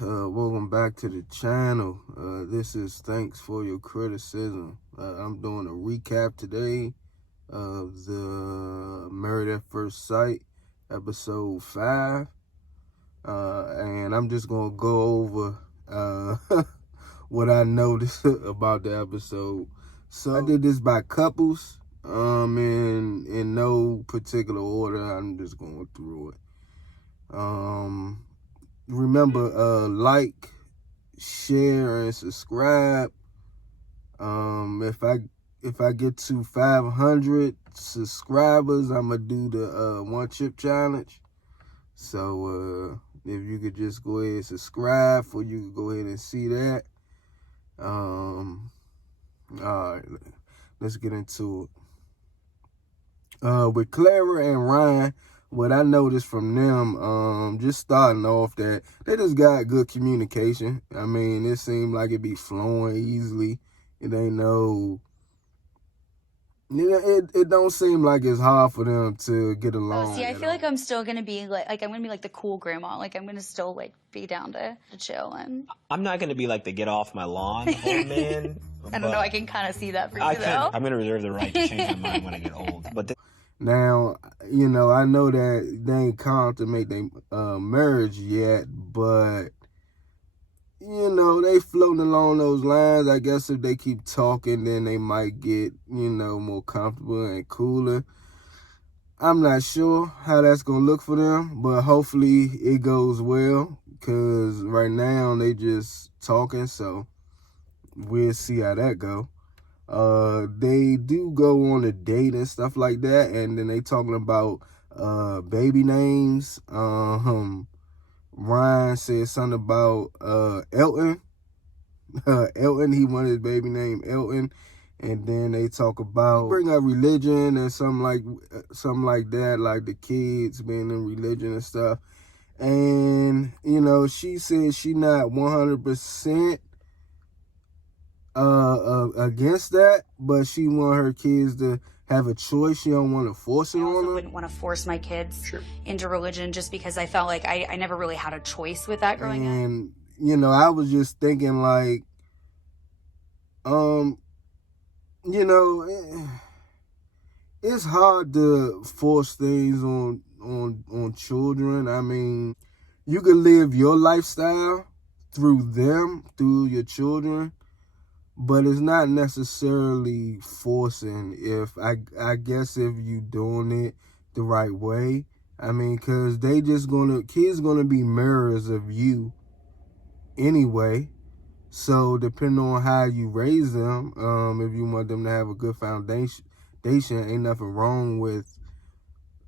Welcome back to the channel. This is Thanks for Your Criticism. I'm doing a recap today of the Married at First Sight, episode 5. And I'm just going to go over what I noticed about the episode. So I did this by couples, in no particular order. I'm just going through it. Remember, like, share, and subscribe. If I get to 500 subscribers, I'm gonna do the one chip challenge. So if you could just go ahead and subscribe, or you could go ahead and see that. All right, let's get into it. With Clara and Ryan, what I noticed from them, just starting off, that they just got good communication. I mean, it seemed like it be flowing easily. It ain't no, it don't seem like it's hard for them to get along. Oh, see, I feel like I'm still gonna be like I'm gonna be like the cool grandma. Like I'm gonna still like be down to chill, and I'm not gonna be like the get off my lawn old man. I don't know. I can kind of see that for you though. I'm gonna reserve the right to change my mind when I get old. But now, I know that they ain't consummate their marriage yet, but they floating along those lines. I guess if they keep talking, then they might get, more comfortable and cooler. I'm not sure how that's going to look for them, but hopefully it goes well, because right now they just talking, so we'll see how that go. They do go on a date and stuff like that, and then they talking about baby names. Ryan said something about Elton. Elton, he wanted his baby name Elton. And then they talk about, bring up religion and something like that, like the kids being in religion and stuff. And she said she not 100% against that, but she want her kids to have a choice. She don't want to force it on them. I also wouldn't want to force my kids into religion, just because I felt like I never really had a choice with that growing up. And I was just thinking, like, it's hard to force things on children. I mean, you can live your lifestyle through your children, but it's not necessarily forcing. I guess if you doing it the right way. I mean, because kids gonna be mirrors of you anyway. So depending on how you raise them, if you want them to have a good foundation, ain't nothing wrong with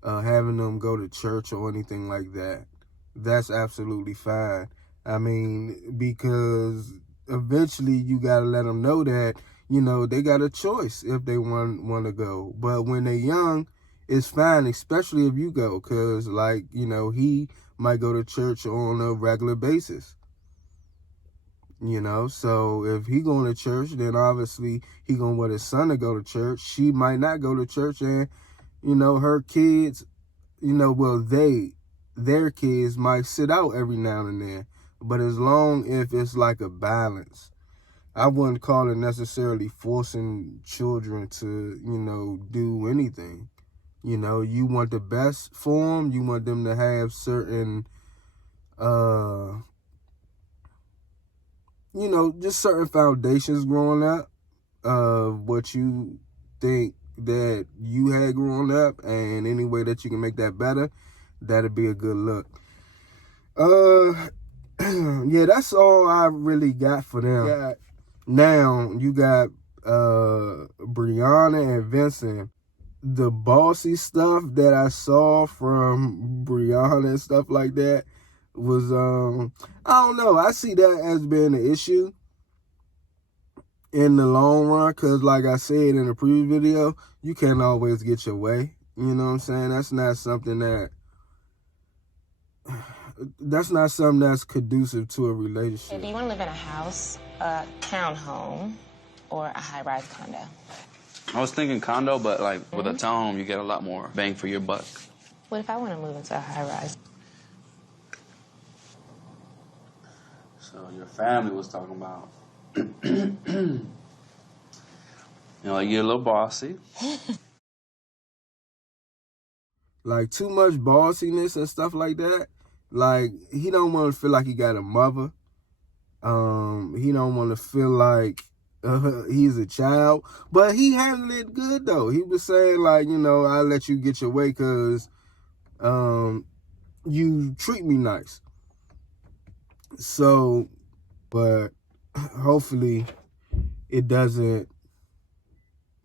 having them go to church or anything like that. That's absolutely fine. I mean, because eventually you gotta let them know that they got a choice if they want to go. But when they're young, it's fine, especially if you go, because he might go to church on a regular basis. So if he going to church, then obviously he gonna want his son to go to church. She might not go to church, and her kids, their kids might sit out every now and then. But as long if it's like a balance, I wouldn't call it necessarily forcing children to do anything. You want the best for them. You want them to have certain just certain foundations growing up of what you think that you had growing up, and any way that you can make that better, that'd be a good look. Yeah, that's all I really got for them. Now you got Brianna and Vincent. The bossy stuff that I saw from Brianna and stuff like that was I don't know. I see that as being an issue in the long run, because like I said in the previous video, you can't always get your way. You know what I'm saying? That's not something that's conducive to a relationship. Do you want to live in a house, a townhome, or a high-rise condo? I was thinking condo, but with a townhome, you get a lot more bang for your buck. What if I want to move into a high-rise? So your family was talking about, like you're a little bossy. Like too much bossiness and stuff like that. Like he don't want to feel like he got a mother. He don't want to feel like he's a child, but he handled it good though. He was saying like, I'll let you get your way because you treat me nice. So, but hopefully it doesn't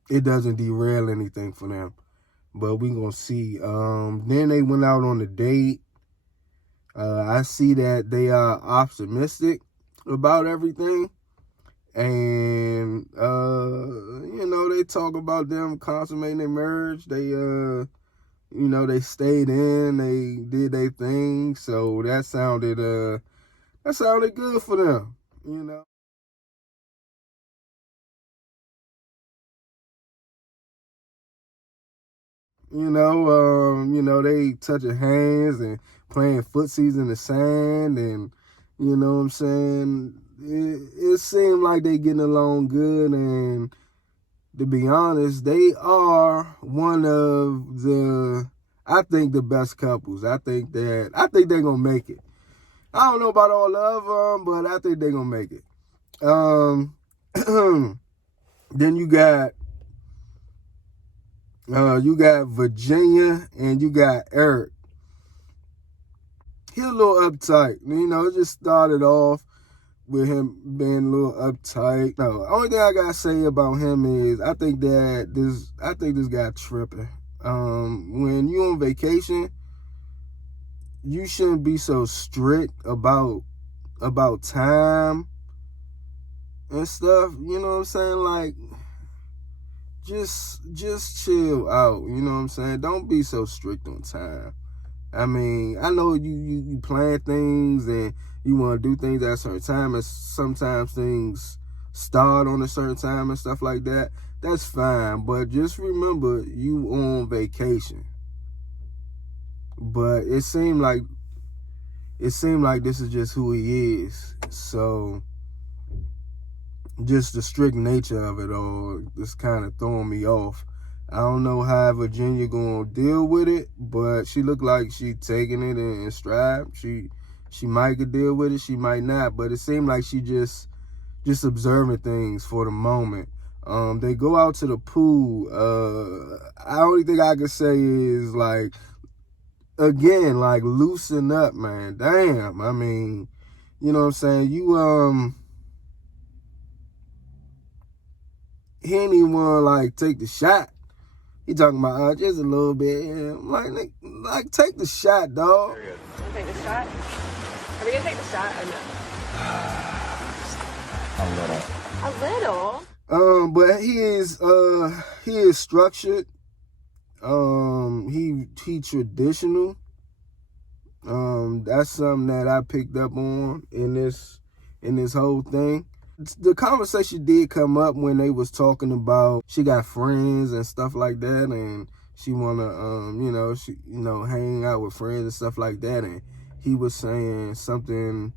derail anything for them. But we gonna see. Then they went out on a date. I see that they are optimistic about everything. And, they talk about them consummating their marriage. They, they stayed in, they did their thing. So that sounded good for them, they touching hands and playing footsies in the sand, and you know what I'm saying? It seemed like they getting along good, and to be honest, they are one of the best couples. I think they're gonna make it. I don't know about all of them, but I think they're gonna make it. Then you got Virginia and you got Eric. He's a little uptight. It just started off with him being a little uptight. No, the only thing I gotta say about him is I think this guy tripping. When you on vacation, you shouldn't be so strict about time and stuff. You know what I'm saying? Like, just chill out. You know what I'm saying? Don't be so strict on time. I mean, I know you plan things and you want to do things at a certain time, and sometimes things start on a certain time and stuff like that. That's fine, but just remember you on vacation. But it seemed like this is just who he is. So just the strict nature of it all just kind of throwing me off. I don't know how Virginia gonna deal with it, but she looked like she taking it in stride. She might could deal with it, she might not, but it seemed like she just observing things for the moment. They go out to the pool. The only thing I could say is like, again, like loosen up, man. Damn. I mean, you know what I'm saying? He ain't even want to like take the shot. He talking about just a little bit. I'm like take the shot, dog. You wanna take the shot? Are we gonna take the shot or no? A little. But he is structured. He traditional. That's something that I picked up on in this whole thing. The conversation did come up when they was talking about she got friends and stuff like that, and she wanna hang out with friends and stuff like that, and he was saying something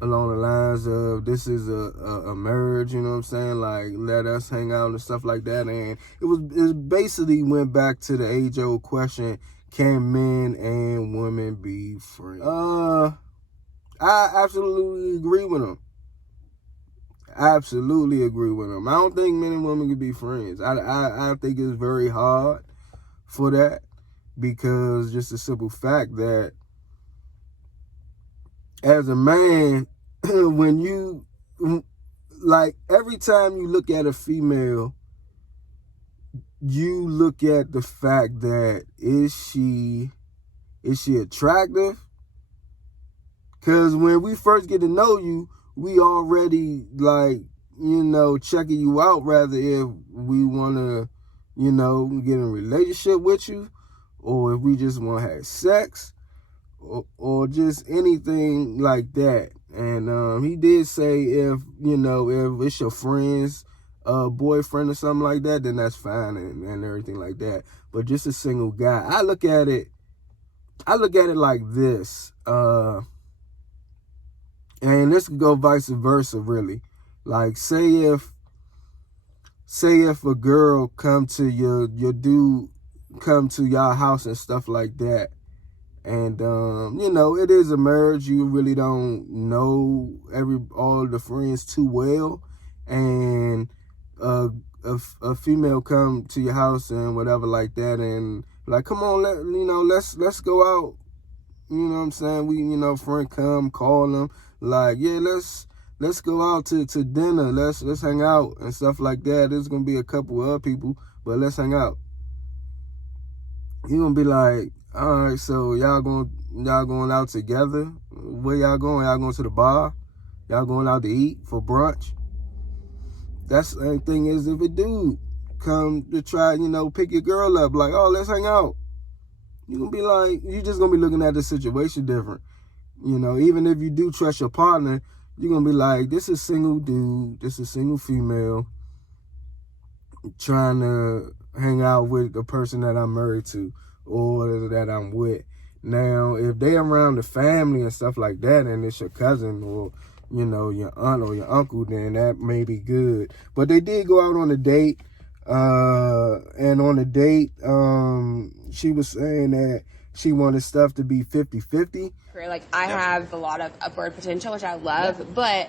along the lines of this is a marriage, you know what I'm saying? Like, let us hang out and stuff like that. And it basically went back to the age-old question, can men and women be friends? I absolutely agree with him. I absolutely agree with him. I don't think men and women can be friends. I think it's very hard for that, because just the simple fact that as a man, when you, like, every time you look at a female, you look at the fact that is she attractive? Because when we first get to know you, we already, like, checking you out, rather if we want to, get in a relationship with you, or if we just want to have sex, or just anything like that. And he did say if it's your friend's boyfriend or something like that, then that's fine and everything like that. But just a single guy, I look at it like this. And and this could go vice versa, really. Like, say if a girl come to your dude come to y'all house and stuff like that, and it is a marriage, you really don't know all the friends too well, and a female come to your house and whatever like that, and like, come on, let's go out. You know what I'm saying? We, friend come, call them, like, yeah, let's go out to dinner. Let's hang out and stuff like that. There's gonna be a couple other people, but let's hang out. You're gonna be like, all right, so y'all going out together? Where y'all going? Y'all going to the bar? Y'all going out to eat for brunch? That's the thing is, if a dude come to try, pick your girl up, like, oh, let's hang out. You're gonna be like, you're just gonna be looking at the situation different. Even if you do trust your partner, you're gonna be like, this is single dude, this is single female trying to hang out with the person that I'm married to or that I'm with. Now, if they around the family and stuff like that, and it's your cousin or, your aunt or your uncle, then that may be good. But they did go out on a date. And on the date, she was saying that she wanted stuff to be 50-50. Like, I have a lot of upward potential, which I love, but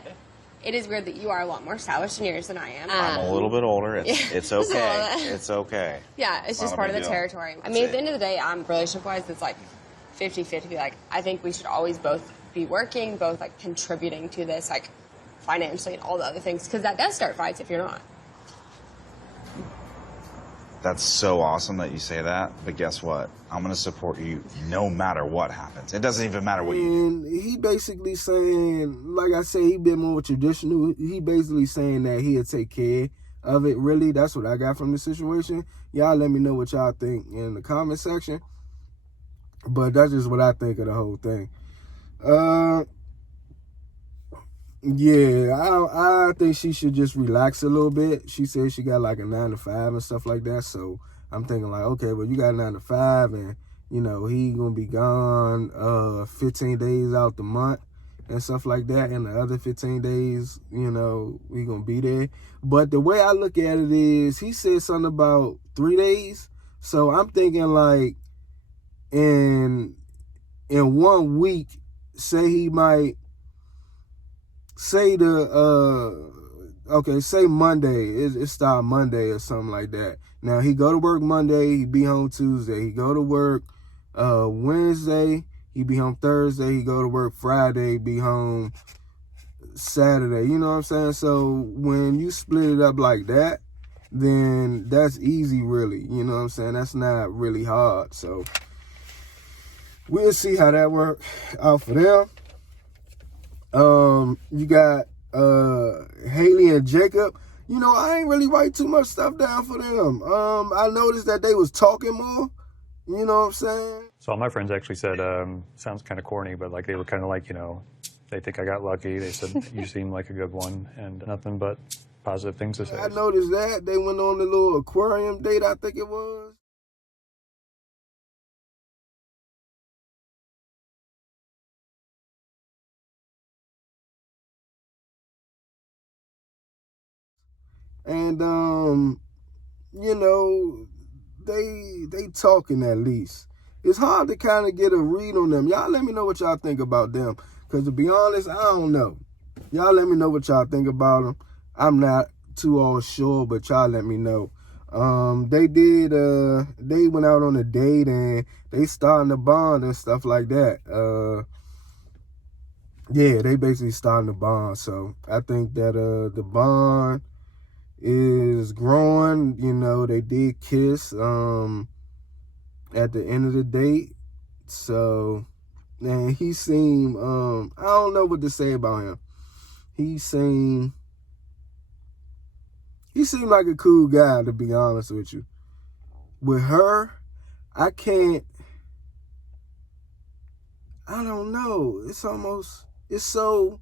it is weird that you are a lot more established in years than I am. I'm a little bit older. It's okay. It's okay. Yeah, it's just part of the territory. I mean, at the end of the day, relationship-wise, it's like 50-50. Like, I think we should always both be working, both, like, contributing to this, like, financially and all the other things, because that does start fights if you're not. That's so awesome that you say that, but guess what? I'm going to support you no matter what happens. It doesn't even matter what you do. And he basically saying, like I said, he been more traditional. He basically saying that he'll take care of it, really. That's what I got from the situation. Y'all let me know what y'all think in the comment section. But that's just what I think of the whole thing. Yeah, I think she should just relax a little bit. She said she got like a 9 to 5 and stuff like that. So I'm thinking like, okay, well, you got 9 to 5 and, he going to be gone 15 days out the month and stuff like that. And the other 15 days, we going to be there. But the way I look at it is he said something about 3 days. So I'm thinking like in 1 week, say he might, say Monday, it start Monday or something like that. Now, he go to work Monday, he be home Tuesday. He go to work Wednesday, he be home Thursday. He go to work Friday, be home Saturday. You know what I'm saying? So when you split it up like that, then that's easy, really. You know what I'm saying? That's not really hard. So we'll see how that works out for them. You got Haley and Jacob. I ain't really write too much stuff down for them. I noticed that they was talking more. You know what I'm saying? So all my friends actually said, sounds kind of corny, but like they were kind of like, they think I got lucky. They said, you seem like a good one, and nothing but positive things to say. I noticed that. They went on a little aquarium date, I think it was. And they talking at least. It's hard to kind of get a read on them. Y'all let me know what y'all think about them. Because to be honest, I don't know. Y'all let me know what y'all think about them. I'm not too all sure, but y'all let me know. They went out on a date and they starting to bond and stuff like that. Yeah, they basically starting to bond. So I think that the bond is growing. They did kiss at the end of the date. So, and he seemed I don't know what to say about him. He seemed like a cool guy, to be honest with you. With her, I don't know. It's so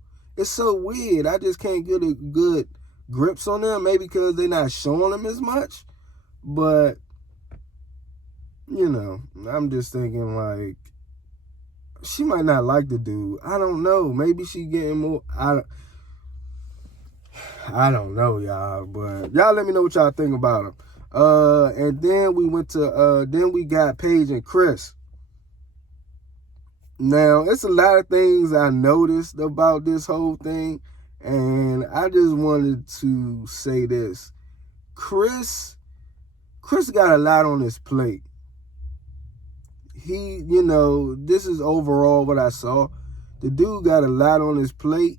weird. I just can't get a good grips on them, maybe because they're not showing them as much. But I'm just thinking like, she might not like the dude. I don't know. Maybe she getting more. I don't know, y'all. But y'all let me know what y'all think about him. And then we went to then we got Paige and Chris. Now, it's a lot of things I noticed about this whole thing, and I just wanted to say this. Chris got a lot on his plate. He, this is overall what I saw. The dude got a lot on his plate,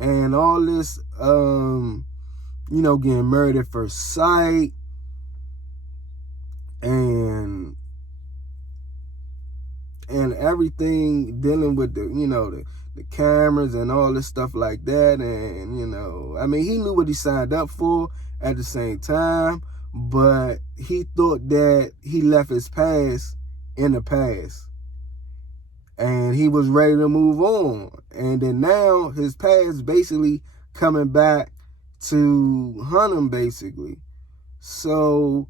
and all this, getting married at first sight, and everything dealing with the cameras and all this stuff like that. And, he knew what he signed up for at the same time, but he thought that he left his past in the past and he was ready to move on. And then now his past basically coming back to hunt him, basically. So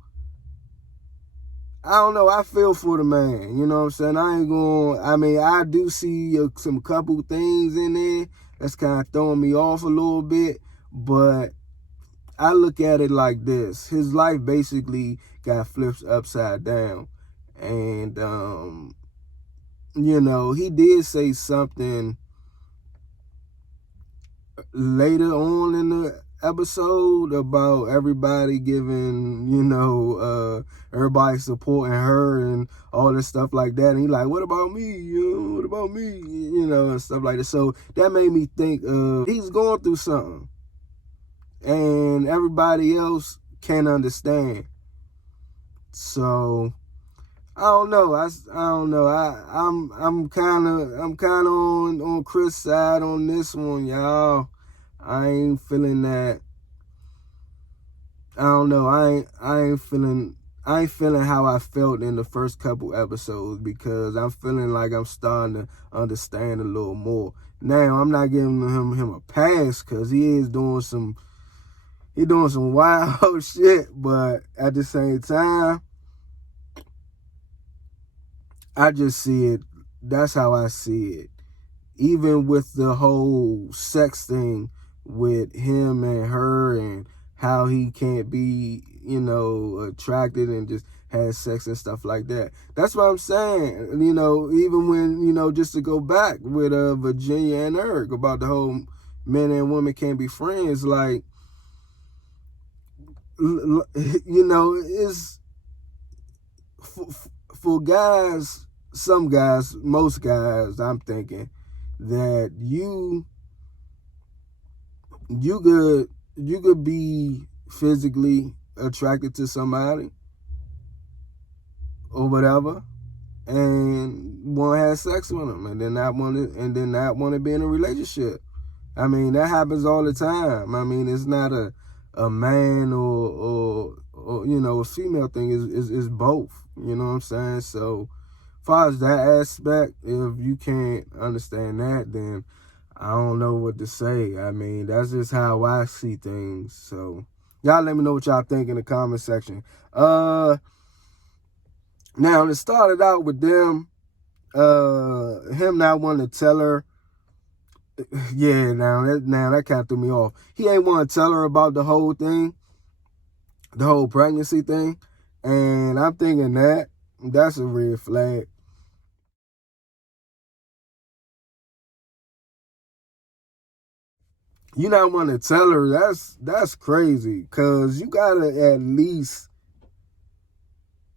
I don't know. I feel for the man. You know what I'm saying? I do see some couple things in there that's kind of throwing me off a little bit. But I look at it like this. His life basically got flipped upside down. And, he did say something later on in the episode about everybody giving, everybody supporting her and all this stuff like that. And he like, what about me? What about me? And stuff like that. So that made me think he's going through something and everybody else can't understand. So I don't know. I don't know. I'm kind of on Chris' side on this one, y'all. I ain't feeling that. I don't know. I ain't feeling how I felt in the first couple episodes, because I'm feeling like I'm starting to understand a little more. Now, I'm not giving him a pass, because he is doing some wild shit, but at the same time, I just see it. That's how I see it. Even with the whole sex thing with him and her, and how he can't be, attracted and just has sex and stuff like that. That's what I'm saying. Even when, just to go back with Virginia and Eric about the whole men and women can't be friends, like, it's for guys, some guys, most guys, I'm thinking that you could be physically attracted to somebody or whatever and want to have sex with them, and then not want to be in a relationship. That happens all the time. It's not a man or a female thing. Is both. You know what I'm saying? So as far as that aspect, if you can't understand that, then I don't know what to say. That's just how I see things. So y'all let me know what y'all think in the comment section. Now, it started out with him not wanting to tell her. Yeah, now that kind of threw me off. He ain't want to tell her about the whole thing, the whole pregnancy thing. And I'm thinking that's a red flag. You not want to tell her, that's crazy. Because you got to at least,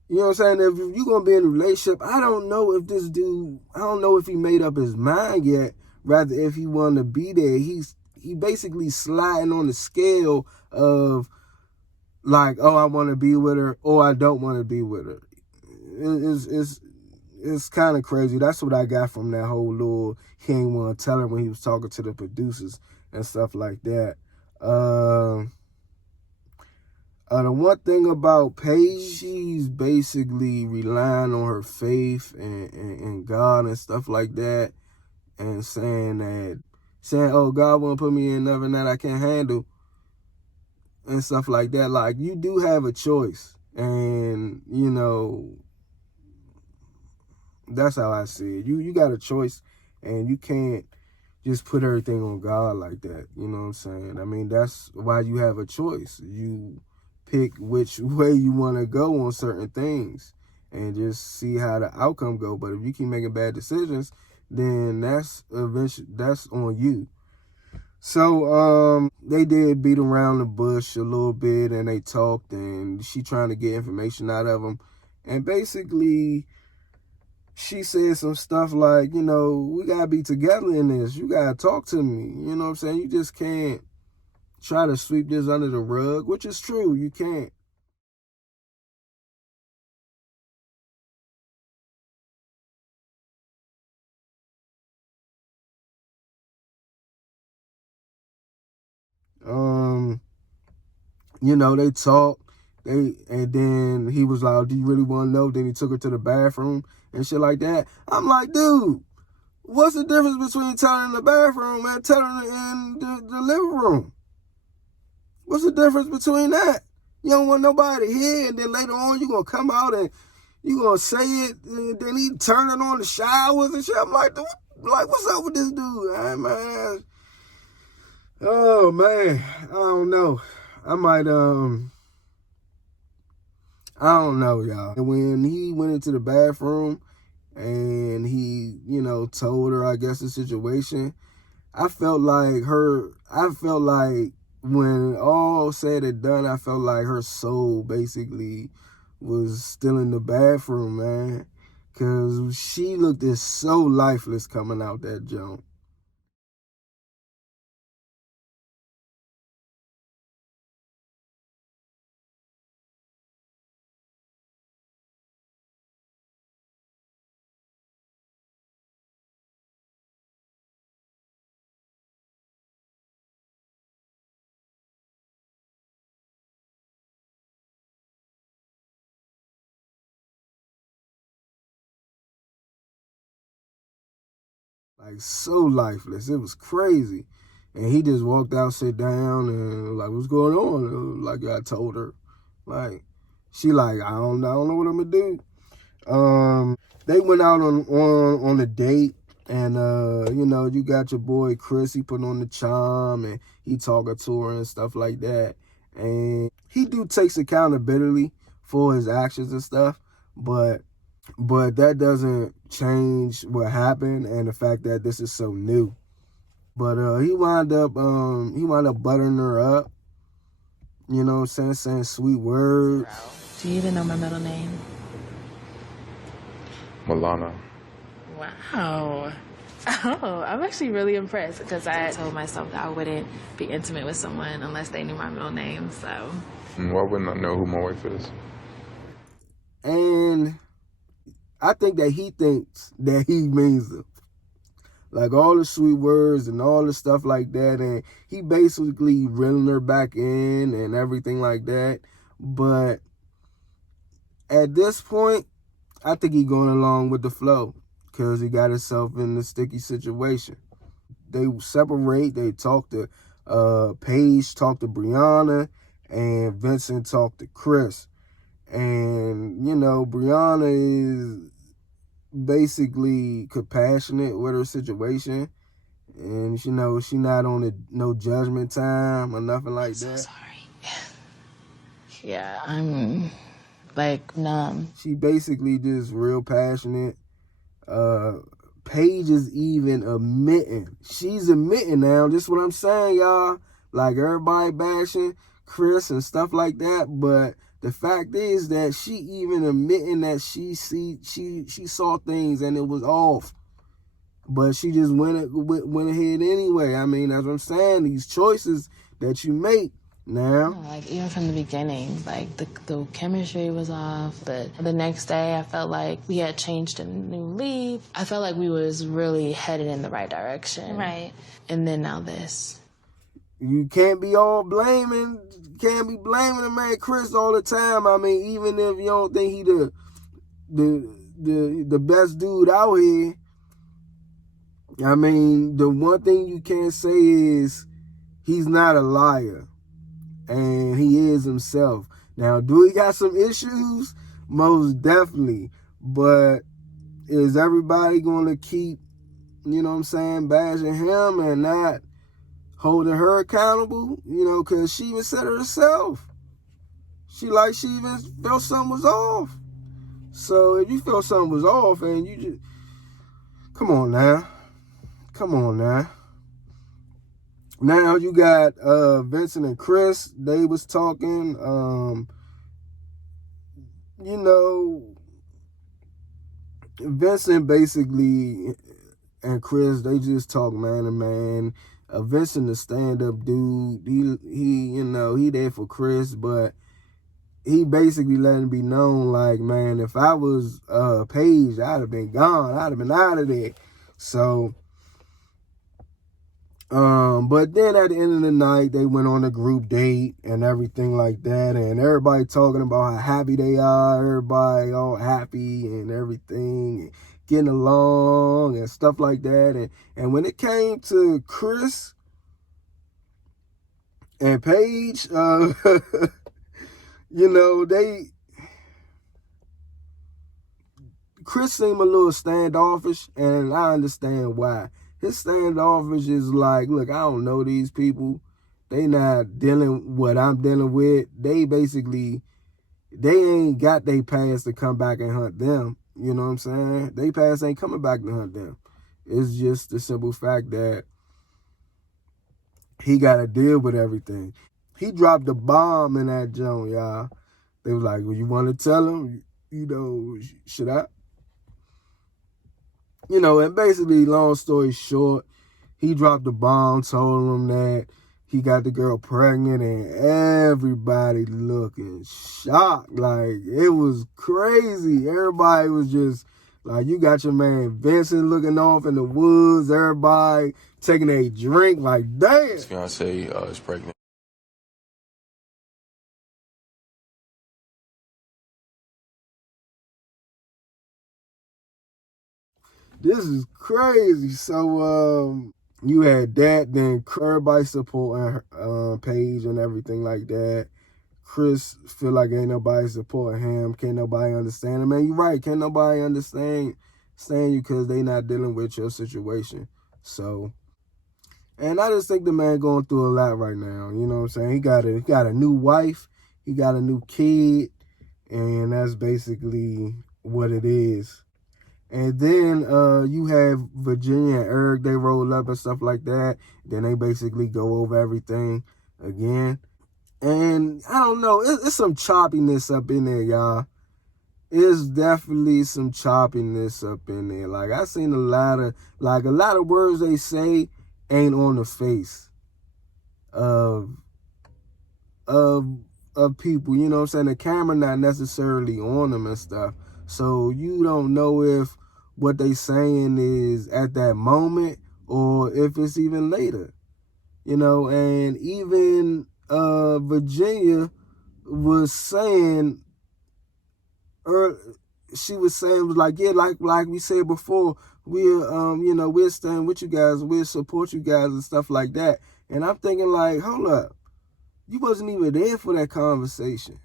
you know what I'm saying? If you're going to be in a relationship, I don't know if he made up his mind yet, rather if he want to be there. He basically sliding on the scale of like, oh, I want to be with her, or I don't want to be with her. It's kind of crazy. That's what I got from that whole little, he ain't want to tell her when he was talking to the producers and stuff like that. The one thing about Paige, she's basically relying on her faith and God and stuff like that, and saying, oh, God won't put me in nothing that I can't handle and stuff like that. Like, you do have a choice, and That's how I see it. You got a choice, and you can't just put everything on God like that. You know what I'm saying? I mean, that's why you have a choice. You pick which way you want to go on certain things and just see how the outcome go. But if you keep making bad decisions, then that's on you. So they did beat around the bush a little bit, and they talked, and she trying to get information out of him. And basically, she said some stuff like, you know, we got to be together in this. You got to talk to me. You know what I'm saying? You just can't try to sweep this under the rug, which is true. You can't. You know, they talked. And then he was like, do you really want to know? Then he took her to the bathroom and shit like that. I'm like, dude, what's the difference between telling her in the bathroom and telling her in the living room? What's the difference between that? You don't want nobody here, and then later on you're going to come out and you're going to say it, and then he turning on the showers and shit. I'm like, dude, what's up with this dude? Man. Oh, man. I don't know. I don't know, y'all. And when he went into the bathroom and he, you know, told her, I guess, the situation, I felt like when all said and done, I felt like her soul basically was still in the bathroom, man. Because she looked so lifeless coming out that jump. Like, so lifeless. It was crazy. And he just walked out, sit down, and like, what's going on? Like I told her. Like, she like, I don't know what I'm gonna do. They went out on a date, and you know, you got your boy Chris, he put on the charm, and he talking to her and stuff like that. And he takes accountability for his actions and stuff, but that doesn't change what happened and the fact that this is so new. But he wound up buttering her up. You know what I'm saying sweet words. Do you even know my middle name? Milana. Wow. Oh, I'm actually really impressed because I told myself that I wouldn't be intimate with someone unless they knew my middle name, so. Why wouldn't I know who my wife is? And I think that he thinks that he means it. Like all the sweet words and all the stuff like that. And he basically reeling her back in and everything like that. But at this point, I think he's going along with the flow because he got himself in a sticky situation. They separate. They talk to Paige, talk to Brianna, and Vincent talked to Chris. And, you know, Brianna is basically compassionate with her situation. And, you know, she not on no judgment time or nothing like that. So sorry. Yeah, I'm, like, numb. She basically just real passionate. Paige is even admitting. She's admitting now. This is what I'm saying, y'all. Like, everybody bashing Chris and stuff like that, but the fact is that she even admitting that she saw things and it was off, but she just went ahead anyway. I mean, as I'm saying, these choices that you make now. Like, even from the beginning, like, the chemistry was off, but the next day I felt like we had changed a new leaf. I felt like we was really headed in the right direction. Right. And then now this. You can't be blaming the man Chris all the time. I mean, even if you don't think he the best dude out here, I mean, the one thing you can't say is he's not a liar. And he is himself. Now, do he got some issues? Most definitely. But is everybody going to keep, you know what I'm saying, bashing him and not holding her accountable? You know, because she even said it herself. She even felt something was off. So if you felt something was off and you just, come on now. Now you got Vincent and Chris. They was talking. You know, Vincent basically and Chris, they just talk man to man. Vincent, the stand-up dude, he you know, he there for Chris, but he basically letting it be known, like, man, if I was Paige, I'd have been gone. I'd have been out of there. So, but then at the end of the night, they went on a group date and everything like that, and everybody talking about how happy they are, everybody all happy and everything, and getting along and stuff like that. And when it came to Chris and Paige, you know, Chris seemed a little standoffish, and I understand why. His standoffish is like, look, I don't know these people. They not dealing what I'm dealing with. They ain't got their past to come back and hunt them. You know what I'm saying? They past ain't coming back to hunt them. It's just the simple fact that he got to deal with everything. He dropped a bomb in that joint, y'all. They was like, well, you want to tell him? You know, should I? You know, and basically, long story short, he dropped the bomb, told him that he got the girl pregnant, and everybody looking shocked. Like, it was crazy. Everybody was just like, you got your man Vincent looking off in the woods, everybody taking a drink, like, damn. His fiance is pregnant. This is crazy. So, you had that, then everybody supporting Paige and everything like that. Chris feel like ain't nobody supporting him. Can't nobody understand him. Man, you right. Can't nobody understand you because they not dealing with your situation. So, and I just think the man going through a lot right now. You know what I'm saying? He got a new wife. He got a new kid. And that's basically what it is. And then you have Virginia and Eric, they roll up and stuff like that. Then they basically go over everything again. And I don't know, it's some choppiness up in there, y'all. It's definitely some choppiness up in there. Like, I seen a lot of words they say ain't on the face of people, you know what I'm saying? The camera not necessarily on them and stuff. So you don't know if what they saying is at that moment or if it's even later, you know. And even Virginia was saying, she was saying, was like, yeah, like we said before, we'll stand with you guys, we'll support you guys and stuff like that. And I'm thinking, like, hold up, you wasn't even there for that conversation.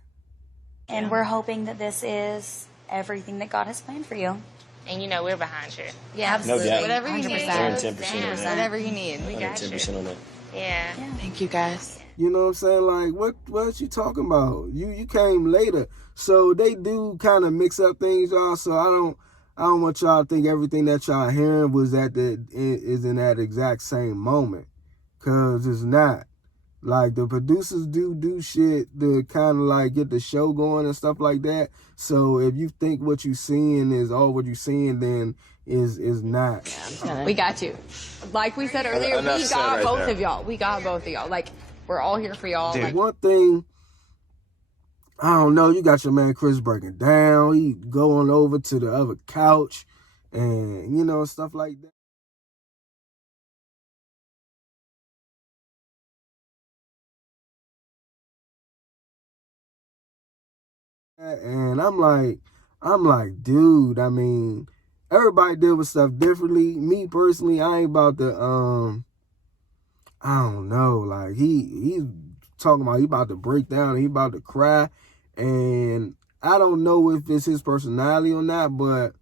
And we're hoping that this is everything that God has planned for you. And you know we're behind you. Yeah, absolutely. No doubt. Whatever you need. 110% Whatever you need. We got 110% on that. Yeah. Thank you, guys. You know what I'm saying? Like, what you talking about? You came later. So they do kind of mix up things, y'all. So I don't want y'all to think everything that y'all hearing is in that exact same moment. Cause it's not. Like, the producers do shit to kind of like get the show going and stuff like that. So if you think what you seeing is all what you seeing, then is not. We got you. Like we said earlier, we got both of y'all. We got both of y'all. Like, we're all here for y'all. Dude, like, one thing, I don't know, you got your man Chris breaking down. He going over to the other couch and, you know, stuff like that. And I'm like, dude, I mean, everybody deal with stuff differently. Me personally, I ain't about to, I don't know, like, he's talking about he about to break down, he about to cry, and I don't know if it's his personality or not, but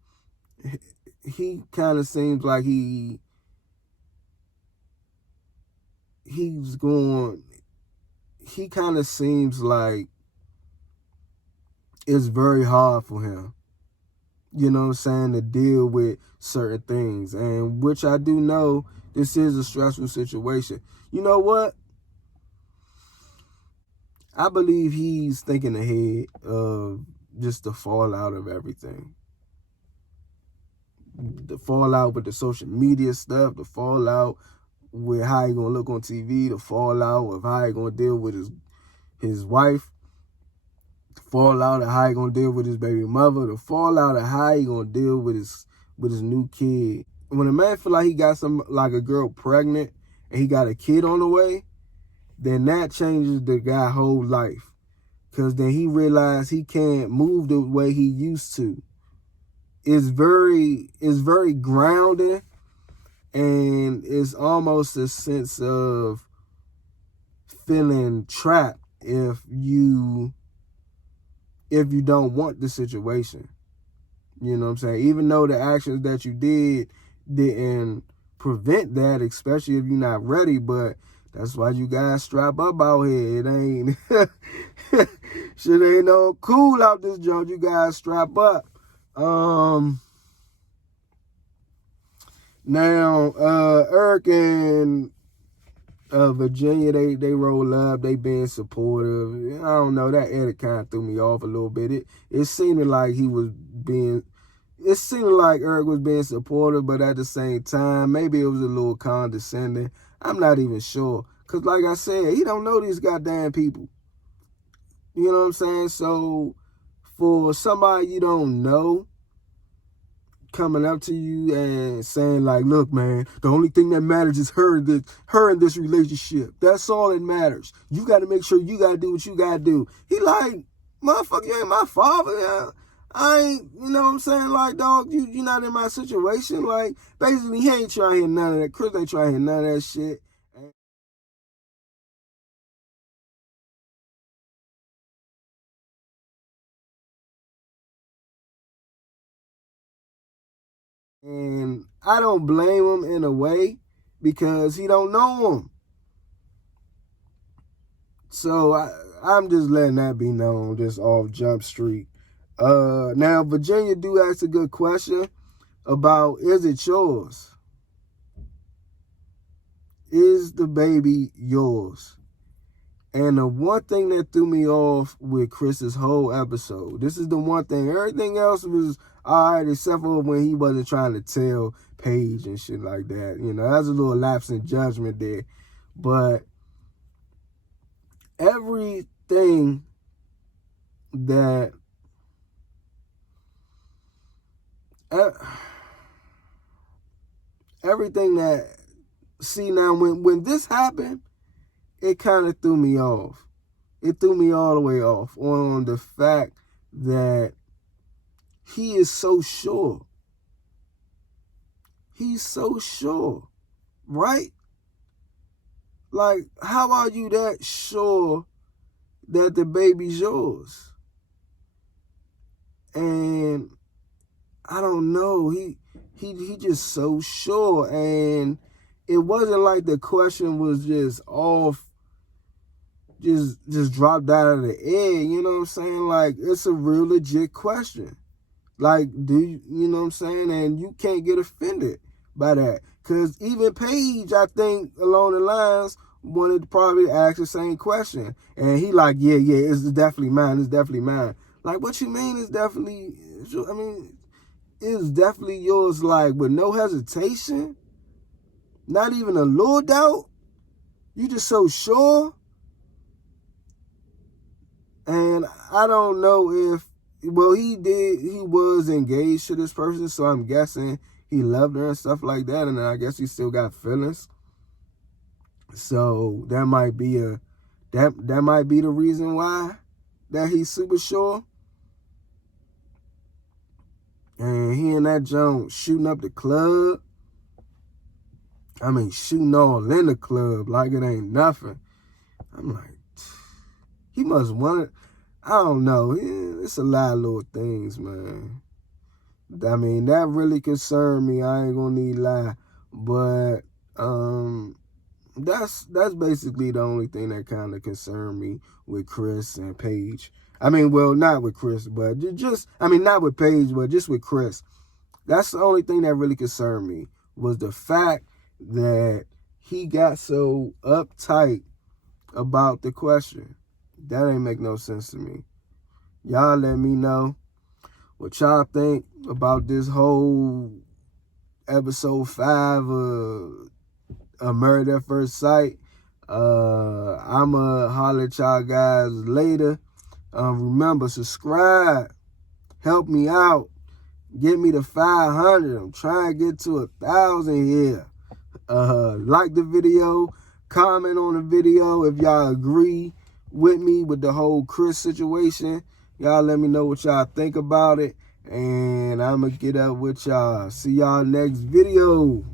he kind of seems like he kind of seems like it's very hard for him, you know what I'm saying, to deal with certain things. And which I do know this is a stressful situation. You know what? I believe he's thinking ahead of just the fallout of everything. The fallout with the social media stuff, the fallout with how he gonna look on TV, the fallout of how he gonna deal with his wife, the fallout of how he gonna deal with his baby mother, the fallout of how he gonna deal with his new kid. When a man feel like he got a girl pregnant and he got a kid on the way, then that changes the guy's whole life. Because then he realized he can't move the way he used to. It's very grounding, and it's almost a sense of feeling trapped if you don't want the situation. You know what I'm saying? Even though the actions that you didn't prevent that, especially if you're not ready, but that's why you guys strap up out here. It ain't shit ain't no cool out this joint. You guys strap up. Now, Eric and Virginia, they roll up, they being supportive. I don't know, that edit kind of threw me off a little bit. It seemed like Eric was being supportive, but at the same time, maybe it was a little condescending. I'm not even sure. Because like I said, he don't know these goddamn people. You know what I'm saying? So for somebody you don't know coming up to you and saying like, look, man, the only thing that matters is her in this relationship. That's all that matters. You got to make sure you got to do what you got to do. He like, motherfucker, you ain't my father. I ain't, you know what I'm saying? Like, dog, you not in my situation. Like, basically, he ain't trying to hear none of that. Chris ain't trying to hear none of that shit. And I don't blame him in a way because he don't know him. So I'm just letting that be known, just off Jump Street. Now, Virginia do ask a good question about, is it yours? Is the baby yours? And the one thing that threw me off with Chris's whole episode, this is the one thing. Everything else was all right, except for when he wasn't trying to tell Paige and shit like that. You know, that's a little lapse in judgment there. But everything that see, now when this happened, it kind of threw me off. It threw me all the way off on the fact that he is so sure. He's so sure, right? Like, how are you that sure that the baby's yours? And I don't know. He just so sure, and it wasn't like the question was just off, just dropped out of the air. You know what I'm saying? Like, it's a real legit question. Like, you know what I'm saying? And you can't get offended by that. Because even Paige, I think, along the lines, wanted to probably ask the same question. And he like, yeah, it's definitely mine. It's definitely mine. Like, what you mean it's definitely, I mean, it's definitely yours, like, with no hesitation? Not even a little doubt? You just so sure? And I don't know if, well, he was engaged to this person, so I'm guessing he loved her and stuff like that, and I guess he still got feelings. So that might be that might be the reason why that he's super sure. And he and that Jones shooting up the club. I mean, shooting all in the club like it ain't nothing. I'm like, he must want it. I don't know. It's a lot of little things, man. I mean, that really concerned me. I ain't gonna need to lie. But that's basically the only thing that kind of concerned me with Chris and Paige. I mean, well, not with Chris, but not with Paige, but just with Chris. That's the only thing that really concerned me, was the fact that he got so uptight about the question. That ain't make no sense to me. Y'all let me know what y'all think about this whole episode 5 of Married at First Sight. I'ma holler at y'all guys later. Remember, subscribe. Help me out. Get me to 500. I'm trying to get to 1,000 here. Like the video. Comment on the video if y'all agree with me with the whole Chris situation. Y'all let me know what y'all think about it. And I'm going to get up with y'all. See y'all next video.